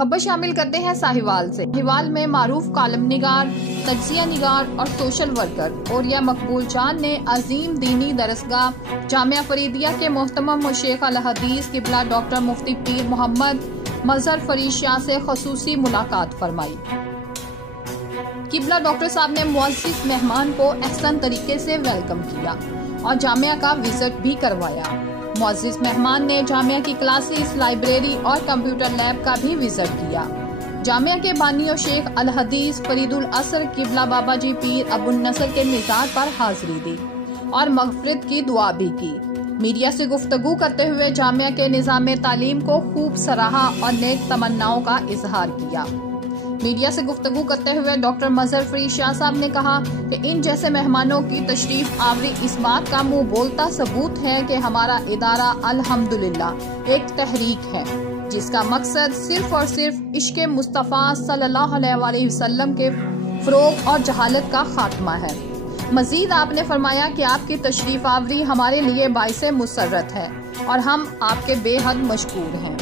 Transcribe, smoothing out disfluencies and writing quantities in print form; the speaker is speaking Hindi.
खबर शामिल करते हैं साहिवाल से। साहिवाल में मारूफ कालम निगार, तज्जिया निगार और सोशल वर्कर औरिया मकबूल जान ने अजीम दीनी दरसगाह जामिया फरीदिया के मोहतरम शेख अल हदीस किबला डॉक्टर मुफ्ती पीर मोहम्मद मजहर फरीद शाह से खसूसी मुलाकात फरमाई। किबला डॉक्टर साहब ने मुअज़्ज़िज़ मेहमान को एहसन तरीके से वेलकम किया और जामिया का विजिट भी करवाया। मुअज़्ज़िज़ मेहमान ने जामिया की क्लासेस, लाइब्रेरी और कंप्यूटर लैब का भी विजिट किया। जामिया के बानियों शेख अल हदीस फरीदुल असर किबला बाबा जी पीर अबुल नसर के मिज़ार पर हाजिरी दी और मग़फ़िरत की दुआ भी की। मीडिया से गुफ्तगू करते हुए जामिया के निज़ाम तालीम को खूब सराहा और नेक तमन्नाओं का इजहार किया। मीडिया से गुफ्तगू करते हुए डॉक्टर मजहर फरीद शाह साहब ने कहा कि इन जैसे मेहमानों की तशरीफ आवरी इस बात का मुंह बोलता सबूत है कि हमारा इदारा अल्हम्दुलिल्लाह एक तहरीक है जिसका मकसद सिर्फ और सिर्फ इश्क़ मुस्तफ़ा सल्लल्लाहु अलैहि वसल्लम के फ़रोग़ और जहालत का खात्मा है। मजीद आपने फरमाया कि आपकी तशरीफ आवरी हमारे लिए बाइसे मुसर्रत है और हम आपके बेहद मशकूर हैं।